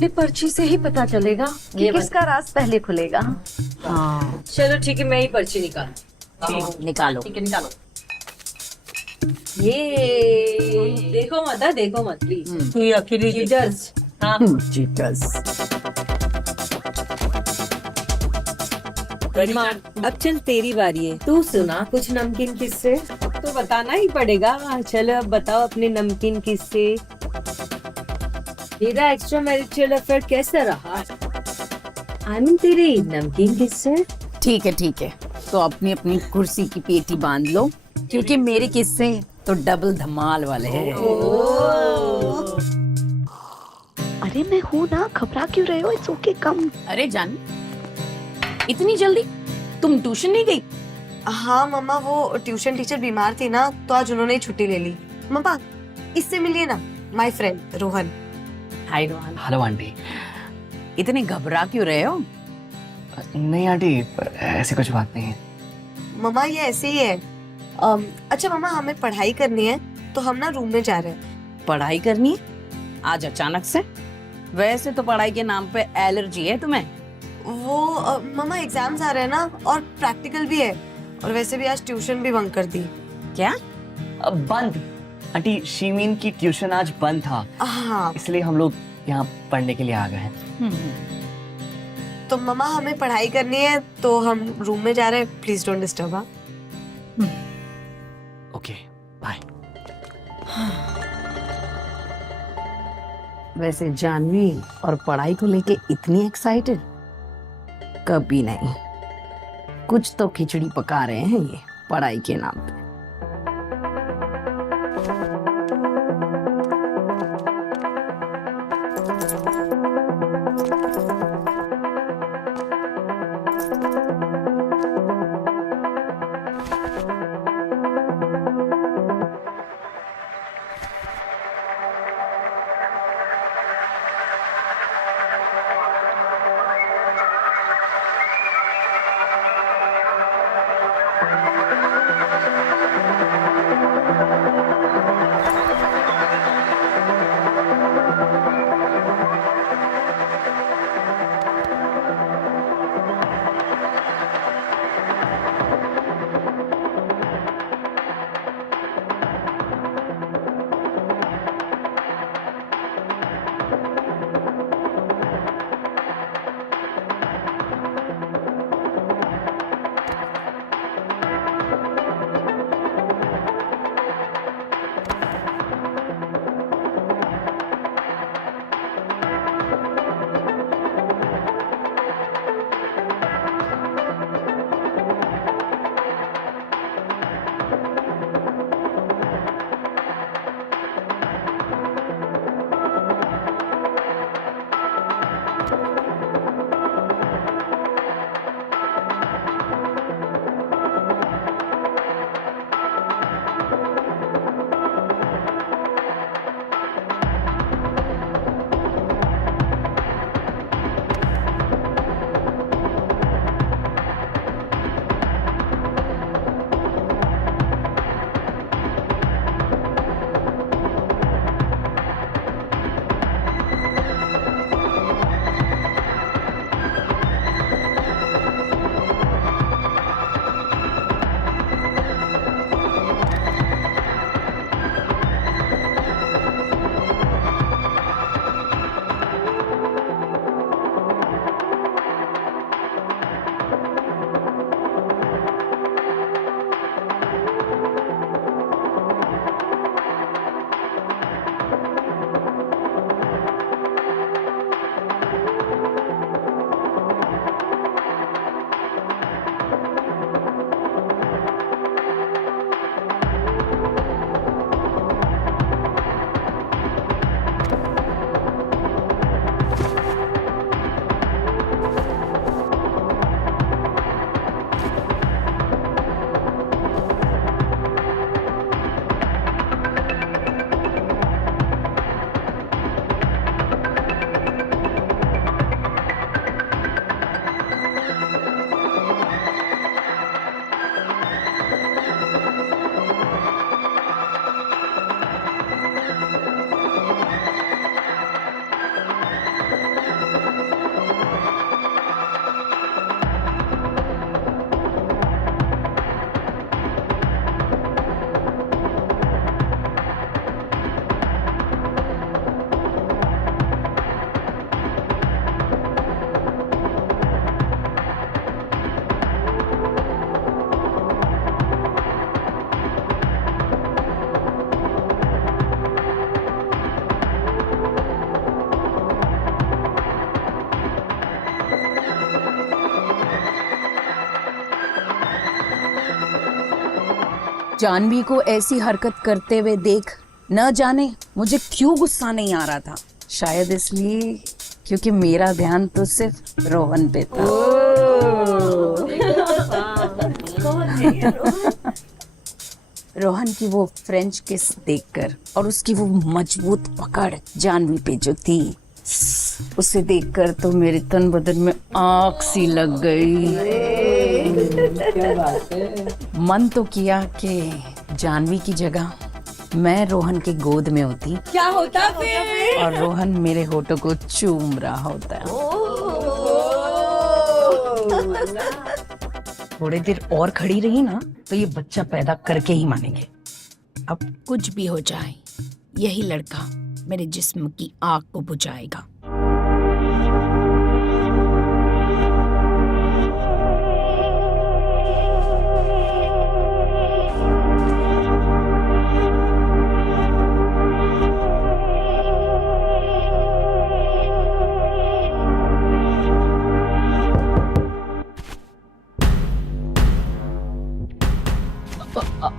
ये पर्ची से ही पता चलेगा कि किसका राज पहले खुलेगा। हाँ चलो ठीक है, मैं ही पर्ची निकाल। निकालो। ठीक है, निकालो। ये देखो मत, देखो मत प्लीज। ये अकेली चीटर्स। हाँ चीटर्स। अब चल तेरी बारी है, तू सुना कुछ नमकीन किस्से। तो बताना ही पड़ेगा। चलो अब बताओ अपने नमकीन किस्से। तेरा एक्स्ट्रा मैरिटल अफेयर कैसा रहा? आई मीन तेरे नमकीन किस्से। ठीक है, तो अपनी अपनी कुर्सी की पेटी बांध लो, क्योंकि मेरे किस्से तो डबल धमाल वाले हैं। अरे मैं हूँ ना, घबरा क्यों रहे हो? इट्स ओके, कम। अरे जान, इतनी जल्दी तुम ट्यूशन नहीं गई? हाँ मम्मा, वो ट्यूशन टीचर बीमार थी ना, तो आज उन्होंने ही छुट्टी ले ली। मम्मा इससे मिलिए ना, my friend Rohan. Hi Rohan. Hello aunty. इतने घबरा क्यों रहे हो? नहीं आंटी, ऐसी कुछ बात नहीं है। मम्मा ये ऐसे ही है। अच्छा मम्मा, हमें पढ़ाई करनी है तो हम ना रूम में जा रहे हैं। पढ़ाई करनी है आज अचानक से? वैसे तो पढ़ाई के नाम पे एलर्जी है तुम्हें। वो मम्मा एग्जाम्स आ रहे हैं ना, और प्रैक्टिकल भी है, और वैसे भी आज ट्यूशन भी बंक कर दी। क्या? अब बंद? आंटी शीमीन की ट्यूशन आज बंद था, हाँ इसलिए हम लोग यहाँ पढ़ने के लिए आ गए हैं। तो मम्मा हमें पढ़ाई करनी है तो हम रूम में जा रहे हैं, प्लीज डोंट डिस्टर्ब। हाँ ओके बाय। वैसे जानवी और पढ़ाई को लेके इतनी एक्साइटेड कभी नहीं। कुछ तो खिचड़ी पका रहे हैं ये पढ़ाई के नाम पे। जानवी को ऐसी हरकत करते हुए देख न जाने मुझे क्यों गुस्सा नहीं आ रहा था। शायद इसलिए क्योंकि मेरा ध्यान तो सिर्फ रोहन पे था। रोहन की वो फ्रेंच किस देखकर और उसकी वो मजबूत पकड़ जानवी पे जो थी, उसे देखकर तो मेरे तन बदन में आग सी लग गई। क्या बात है। मन तो किया कि जानवी की जगह मैं रोहन के गोद में होती क्या होता फिर? और रोहन मेरे होठों को चूम रहा होता। थोड़ी देर और खड़ी रही ना तो ये बच्चा पैदा करके ही मानेंगे। अब कुछ भी हो जाए, यही लड़का मेरे जिस्म की आग को बुझाएगा।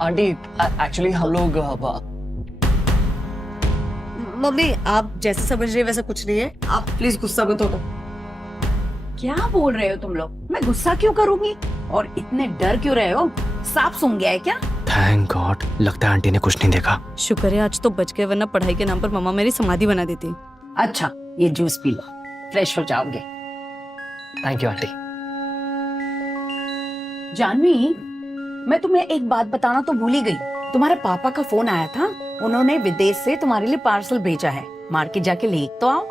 आंटी एक्चुअली हम लोग मम्मी आप जैसे समझ रहे हैं वैसा कुछ नहीं है, आप प्लीज गुस्सा मत होना। क्या बोल रहे हो तुम लोग? मैं गुस्सा क्यों करूंगी? और इतने डर क्यों रहे हो? सांप सूंघ गया है क्या? थैंक गॉड, लगता है आंटी ने कुछ नहीं देखा। शुक्र है आज तो बच गए, वरना पढ़ाई के नाम पर मम्मा मेरी समाधि बना देती। अच्छा, ये जूस पी लो, फ्रेश हो जाओगे। Thank you aunty. जानवी, मैं तुम्हें एक बात बताना तो भूल ही गई। तुम्हारे पापा का फोन आया था, उन्होंने विदेश से तुम्हारे लिए पार्सल भेजा है। मार्केट जाके ले तो आओ।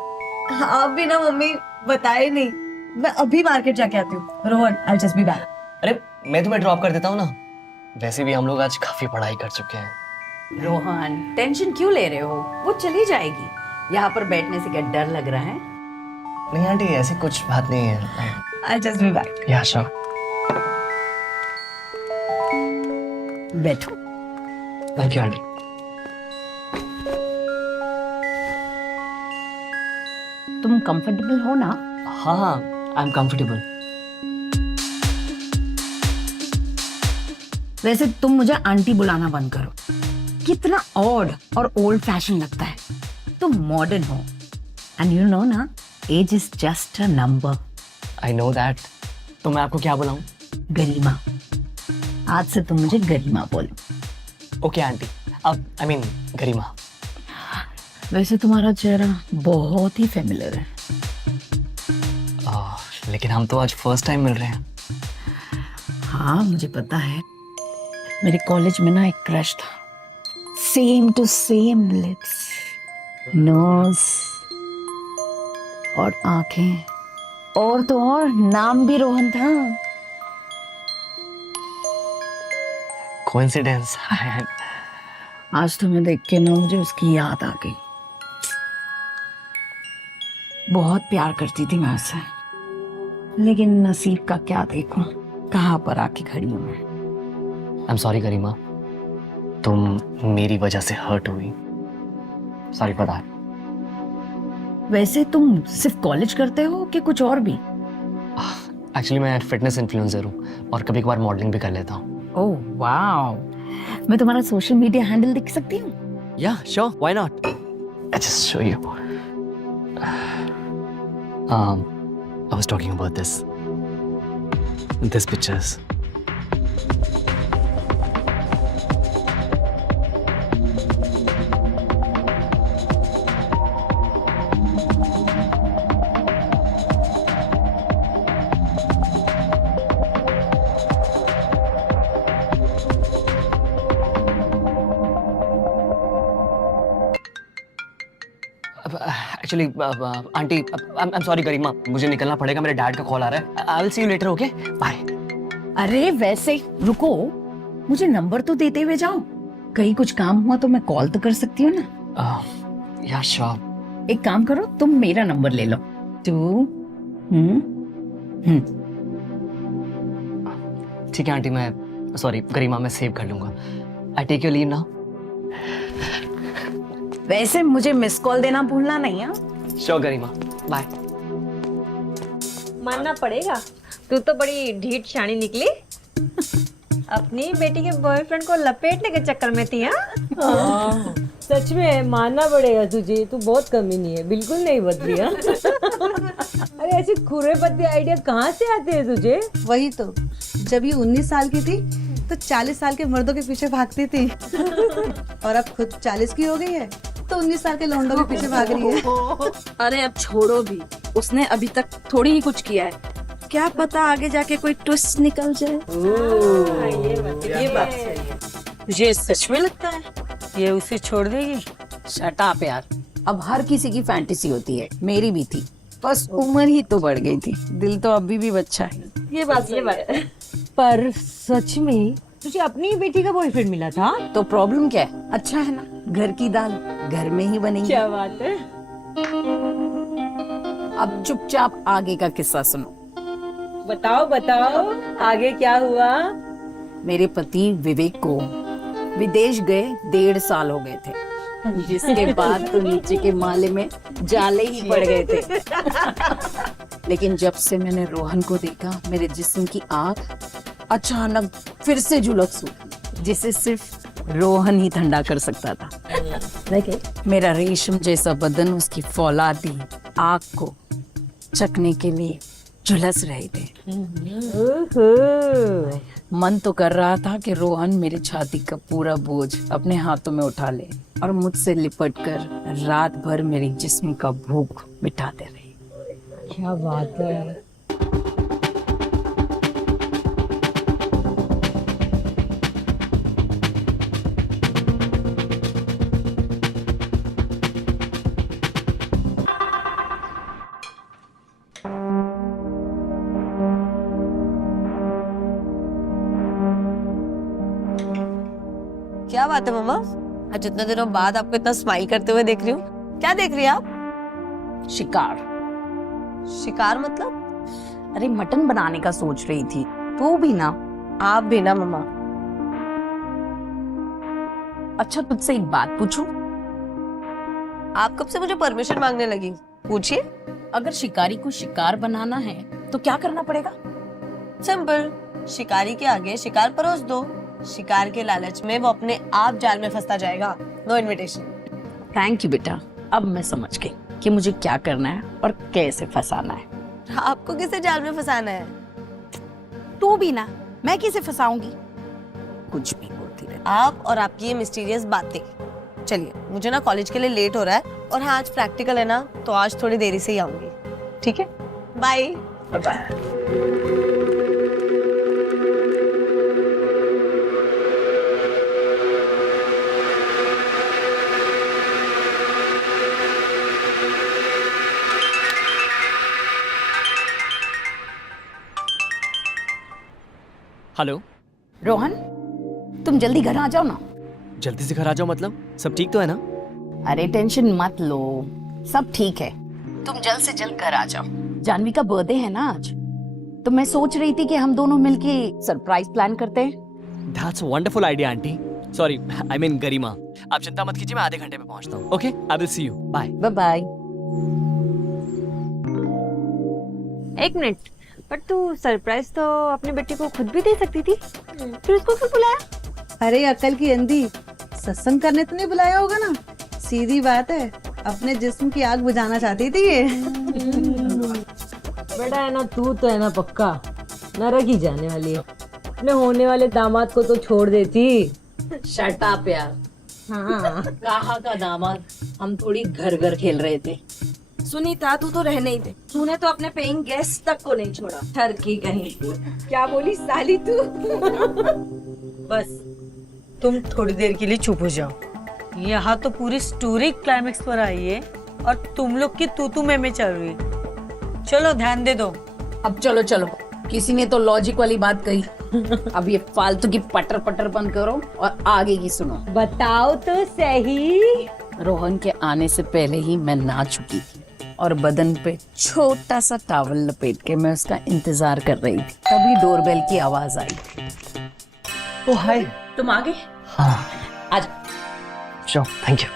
आप भी ना मम्मी बताए नहीं, मैं अभी मार्केट जाके आती हूँ। Rohan I just be back. अरे मैं तुम्हें ड्रॉप कर देता हूँ ना, वैसे भी हम लोग आज काफी पढ़ाई कर चुके हैं। रोहन, टेंशन क्यों ले रहे हो? वो चली जाएगी। यहाँ पर बैठने से क्या डर लग रहा है? नहीं आंटी, ऐसी कुछ बात नहीं है। I just be back. या श्योर। बैठो। Thank you aunty. तुम कंफर्टेबल हो ना? हाँ हाँ, आई एम कंफर्टेबल। वैसे तुम मुझे आंटी बुलाना बंद करो। कितना ऑड और ओल्ड फैशन लगता है। तुम मॉडर्न हो, एंड यू नो ना, age is just a number. I know that. तो मैं आपको क्या बुलाऊं? गरिमा। आज से तुम मुझे गरिमा बोलो। ओके आंटी, अब आई मीन गरिमा। वैसे तुम्हारा चेहरा बहुत ही फेमिलियर है। लेकिन हम तो आज फर्स्ट टाइम मिल रहे हैं। हाँ मुझे पता है। मेरे कॉलेज में ना एक क्रश था, same to same lips, nose और आंखें, और तो और नाम भी रोहन था। कोइंसिडेंस। आज तुम्हें देख के ना मुझे उसकी याद आ गई। बहुत प्यार करती थी मैं उससे, लेकिन नसीब का क्या देखूं, कहाँ पर आके खड़ी हूं मैं। आई एम सॉरी गरिमा, तुम मेरी वजह से हर्ट हुई। Sorry for that. वैसे तुम सिर्फ कॉलेज करते हो कि कुछ और भी? एक्चुअली मैं फिटनेस इन्फ्लुएंसर हूँ और कभी कभार मॉडलिंग भी कर लेता हूँ। ओह वाओ, मैं तुम्हारा सोशल मीडिया हैंडल देख सकती हूँ? या sure, why not. I just show you. I was talking about this pictures. Actually aunty, I am sorry Garima, मुझे निकलना पड़ेगा, मेरे डैड का कॉल आ रहा है। I will see you later, okay bye. अरे वैसे रुको, मुझे नंबर तो देते हुए जाओ, कहीं कुछ काम हुआ तो मैं कॉल तो कर सकती हूँ ना। या श्योर। एक काम करो, तुम मेरा नंबर ले लो। 2 ठीक है आंटी, मैं सॉरी गरिमा, मैं सेव कर लूंगा। I take your leave now. वैसे मुझे मिस कॉल देना भूलना नहीं है। Sure Garima, bye. मानना पड़ेगा, तू तो बड़ी ढीठ शानी निकली। अपनी बेटी के बॉयफ्रेंड को लपेटने के चक्कर में थी हाँ? सच में मानना पड़ेगा तुझे, तू बहुत कमीनी है, बिल्कुल नहीं बदली हाँ? अरे ऐसे खुरे पत्ते आइडिया कहाँ से आते हैं तुझे? वही तो, जब ये 19 साल की थी तो 40 साल के मर्दों के पीछे भागती थी और अब खुद 40 की हो गई है तो 19 साल के लौंडों के पीछे भाग रही है। अरे अब छोड़ो भी, उसने अभी तक थोड़ी ही कुछ किया है, क्या पता आगे जाके कोई ट्विस्ट निकल जाए। ये बात सही है। तुझे सच में लगता है ये उसे छोड़ देगी? शट अप यार, अब हर किसी की फैंटेसी होती है, मेरी भी थी, बस उम्र ही तो बढ़ गई थी, दिल तो अभी भी बच्चा है। ये बात है। पर सच में तुझे अपनी बेटी का बॉयफ्रेंड मिला था? तो प्रॉब्लम क्या है, अच्छा है ना, घर की दाल घर में ही बनेगी। क्या बात है। अब चुपचाप आगे का किस्सा सुनो। बताओ बताओ आगे क्या हुआ? मेरे पति विवेक को विदेश गए 1.5 साल हो गए थे, जिसके बाद तो नीचे के माले में जाले ही पड़ गए थे। लेकिन जब से मैंने रोहन को देखा, मेरे जिस्म की आग अचानक फिर से झुलस उठी, जिसे सिर्फ रोहन ही ठंडा कर सकता था। मेरा रेशम जैसा बदन उसकी फौलादी आग को चखने के लिए झुलस रहे थे। मन तो कर रहा था कि रोहन मेरी छाती का पूरा बोझ अपने हाथों में उठा ले और मुझसे लिपटकर रात भर मेरी जिस्म का भूख मिटाते रहे। क्या बात है। क्या बात है मम्मा, आज इतने दिनों बाद आपको इतना स्माइल करते हुए देख रही हूँ। क्या देख रही हैं आप? शिकार। शिकार मतलब? अरे मटन बनाने का सोच रही थी, तू भी ना। आप भी ना मम्मा। अच्छा तुझसे एक बात पूछूं? आप कब से मुझे परमिशन मांगने लगी? पूछिए। अगर शिकारी को शिकार बनाना है तो क्या करना पड़ेगा? सिंपल, शिकारी के आगे शिकार परोस दो, शिकार के लालच में वो अपने आप जाल में फंसता जाएगा। No invitation. थैंक यू बेटा, अब मैं समझ गई कि मुझे क्या करना है और कैसे फंसाना है। आपको किसे जाल में फंसाना है? तू भी ना, मैं किसे फंसाऊंगी? कुछ भी बोलती रहे। आप और आपकी ये मिस्टीरियस बातें। चलिए, मुझे ना कॉलेज के लिए लेट हो रहा है और हाँ आज प्रैक्टिकल है ना, तो आज थोड़ी देरी से ही आऊंगी। ठीक है, बाय बाय। हेलो। रोहन, तुम जल्दी घर आ जाओ ना। जल्दी से घर आ जाओ मतलब? सब ठीक तो है ना? अरे टेंशन मत लो, सब ठीक है, तुम जल्द से जल्द घर आ जाओ। जानवी का बर्थडे है ना आज, तो मैं सोच रही थी कि हम दोनों मिलके सरप्राइज प्लान करते हैं। That's a wonderful idea aunty. Sorry, I mean Garima. आप चिंता मत कीजिए, मैं आधे घंटे में पहुंचता हूँ। Okay, I will see you. Bye. Bye bye. एक मिनट, पर तू सरप्राइज तो अपनी बेटी को खुद भी दे सकती थी, फिर उसको क्यों बुलाया? अरे अकल की अंधी, सत्संग करने तो नहीं बुलाया होगा ना। सीधी बात है, अपने जिस्म की आग बुझाना चाहती थी ये। बेटा है ना, तू तो है ना पक्का नरक ही जाने वाली है। अपने होने वाले दामाद को तो छोड़ देती। शट अप यार। हाँ। कहाँ का दामाद, हम थोड़ी घर घर खेल रहे थे। सुनीता तू तो रहने ही दे, तूने तो अपने पेइंग गेस्ट तक को नहीं छोड़ा। ठर की कहीं। क्या बोली साली तू? बस तुम थोड़ी देर के लिए चुप हो जाओ। यहाँ तो पूरी स्टोरी क्लाइमेक्स पर आई है और तुम लोग की तू में चल रही है। चलो ध्यान दे दो। अब चलो चलो, किसी ने तो लॉजिक वाली बात कही। अब ये फालतू की पटर पटर बंद करो और आगे की सुनो। बताओ तो सही। रोहन के आने से पहले ही मैं नहा चुकी थी और बदन पे छोटा सा टॉवल लपेट के मैं उसका इंतजार कर रही थी। तभी डोरबेल की आवाज आई। ओ हाय। तुम आ गए? हाँ। आज श्योर, थैंक यू।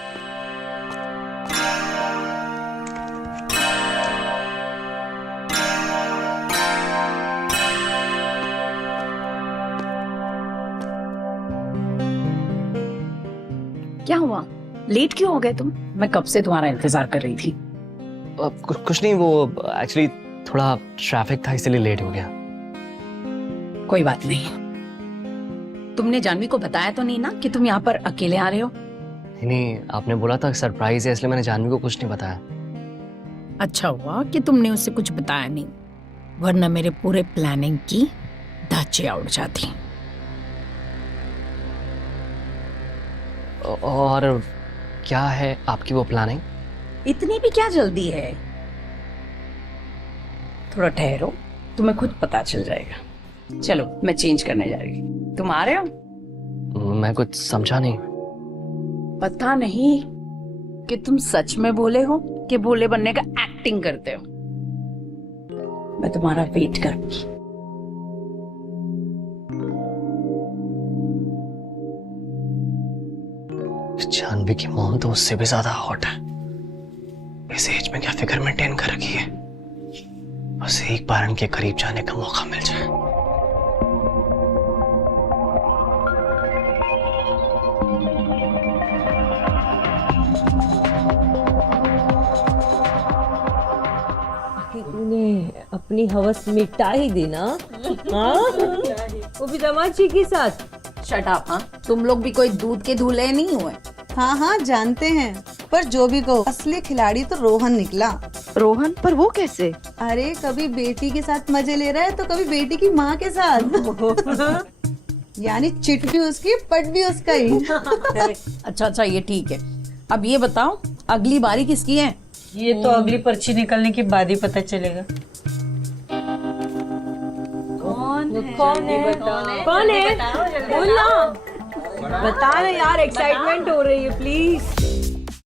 लेट क्यों हो गए तुम? मैं कब से तुम्हारा इंतजार कर रही थी। कुछ नहीं, वो एक्चुअली थोड़ा ट्रैफिक था इसलिए लेट हो गया। कोई बात नहीं। तुमने जानवी को बताया तो नहीं ना कि तुम यहाँ पर अकेले आ रहे हो? नहीं, आपने बोला था सरप्राइज है इसलिए मैंने जानवी को कुछ नहीं बताया। अच्छा हुआ कि तुमने उससे कुछ बताया नहीं, वरना मेरे पूरे प्लानिंग की धाचियां उड़ जाती। और क्या है आपकी वो प्लानिंग? इतनी भी क्या जल्दी है, थोड़ा ठहरो, तुम्हें खुद पता चल जाएगा। चलो मैं चेंज करने जा रही हूँ, तुम आ रहे हो? मैं कुछ समझा नहीं। पता नहीं कि तुम सच में भोले हो कि भोले बनने का एक्टिंग करते हो। मैं तुम्हारा वेट करूंगी। जानवी की मॉम तो उससे भी ज्यादा हॉट है। इस एज में क्या फिगर मेंटेन कर रखी है। बस एक बार इनके करीब जाने का मौका मिल जाए। तूने अपनी हवस मिटा ही दी ना, हाँ? वो भी दमाची के साथ। Shut up. हाँ, तुम लोग भी कोई दूध के दूल्हे नहीं हुए। हाँ हाँ जानते हैं, पर जो भी कहो असली खिलाड़ी तो रोहन निकला। रोहन? पर वो कैसे? अरे कभी बेटी के साथ मजे ले रहा है तो कभी बेटी की माँ के साथ। यानी चिट भी उसकी, पट भी उसका ही। अच्छा ये ठीक है। अब ये बताओ अगली बारी किसकी है? ये तो अगली पर्ची निकलने के बाद ही पता चलेगा। कौन है? बोल ना, बता ना यार, एक्साइटमेंट हो रही है, प्लीज।